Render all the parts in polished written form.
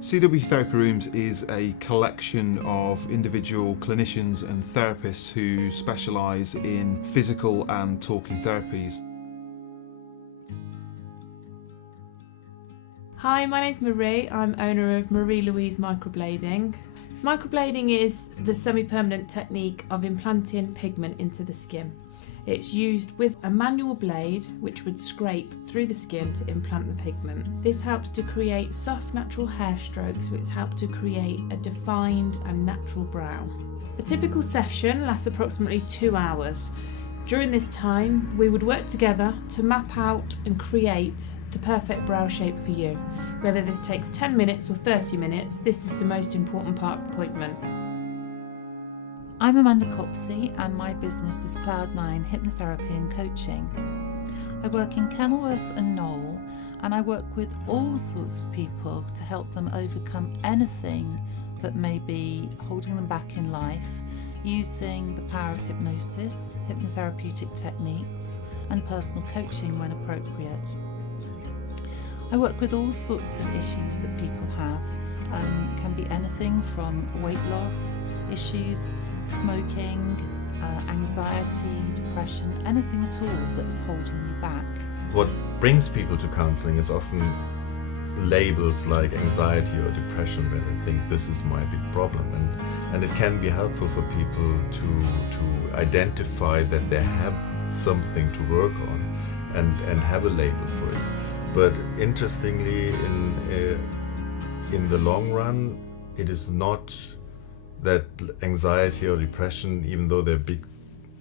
CW Therapy Rooms is a collection of individual clinicians and therapists who specialise in physical and talking therapies. Hi, my name's Marie. I'm owner of Marie Louise Microblading. Microblading is the semi-permanent technique of implanting pigment into the skin. It's used with a manual blade which would scrape through the skin to implant the pigment. This helps to create soft natural hair strokes which help to create a defined and natural brow. A typical session lasts approximately 2 hours. During this time we would work together to map out and create the perfect brow shape for you. Whether this takes 10 minutes or 30 minutes, this is the most important part of the appointment. I'm Amanda Copsey and my business is Cloud9 Hypnotherapy and Coaching. I work in Kenilworth and Knowle, and I work with all sorts of people to help them overcome anything that may be holding them back in life, using the power of hypnosis, hypnotherapeutic techniques and personal coaching when appropriate. I work with all sorts of issues that people have. Can be anything from weight loss issues, smoking, anxiety, depression, anything at all that's holding you back. What brings people to counselling is often labels like anxiety or depression, where they think this is my big problem, and it can be helpful for people to identify that they have something to work on and have a label for it. But interestingly, in the long run, it is not that anxiety or depression, even though they're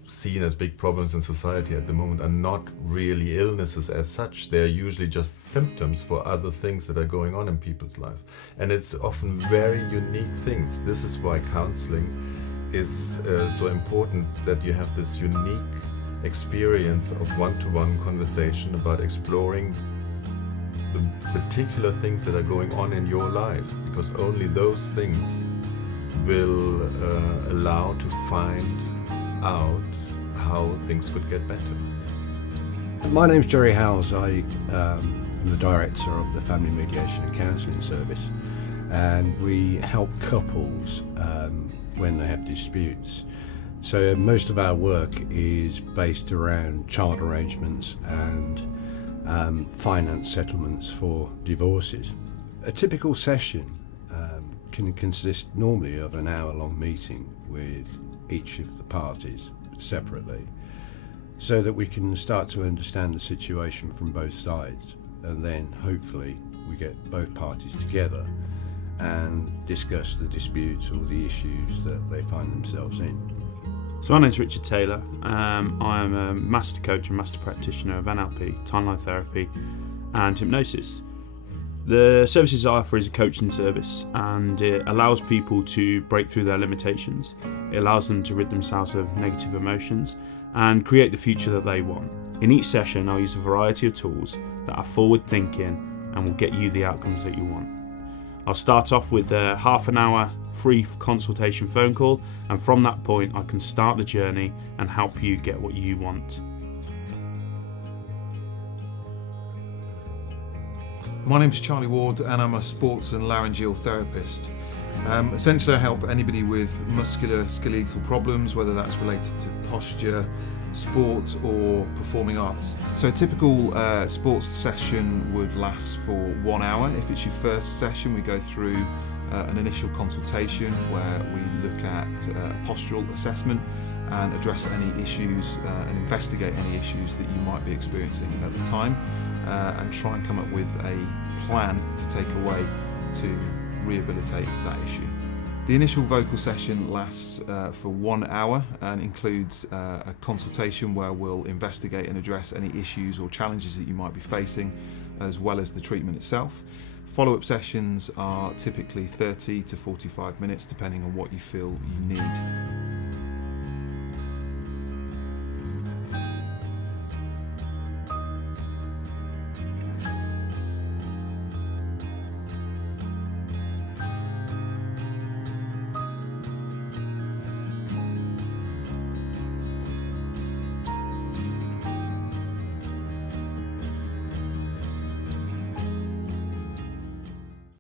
seen as big problems in society at the moment, are not really illnesses as such. They're usually just symptoms for other things that are going on in people's life. And it's often very unique things. This is why counseling is so important, that you have this unique experience of one-to-one conversation about exploring the particular things that are going on in your life, because only those things will allow to find out how things could get better. My name's Jerry Howes. I am the director of the Family Mediation and Counselling Service, and we help couples when they have disputes. So most of our work is based around child arrangements and finance settlements for divorces. A typical session can consist normally of an hour-long meeting with each of the parties separately, so that we can start to understand the situation from both sides, and then hopefully we get both parties together and discuss the disputes or the issues that they find themselves in. So my name's Richard Taylor. I am a master coach and master practitioner of NLP, timeline therapy and hypnosis. The services I offer is a coaching service, and it allows people to break through their limitations. It allows them to rid themselves of negative emotions and create the future that they want. In each session I'll use a variety of tools that are forward thinking and will get you the outcomes that you want. I'll start off with a half an hour free consultation phone call, and from that point I can start the journey and help you get what you want. My name's Charlie Ward and I'm a sports and laryngeal therapist. Essentially I help anybody with musculoskeletal problems, whether that's related to posture, sport or performing arts. So a typical sports session would last for 1 hour. If it's your first session, we go through an initial consultation where we look at postural assessment and address any issues and investigate any issues that you might be experiencing at the time, and try and come up with a plan to take away to rehabilitate that issue. The initial vocal session lasts for 1 hour and includes a consultation where we'll investigate and address any issues or challenges that you might be facing, as well as the treatment itself. Follow-up sessions are typically 30 to 45 minutes depending on what you feel you need.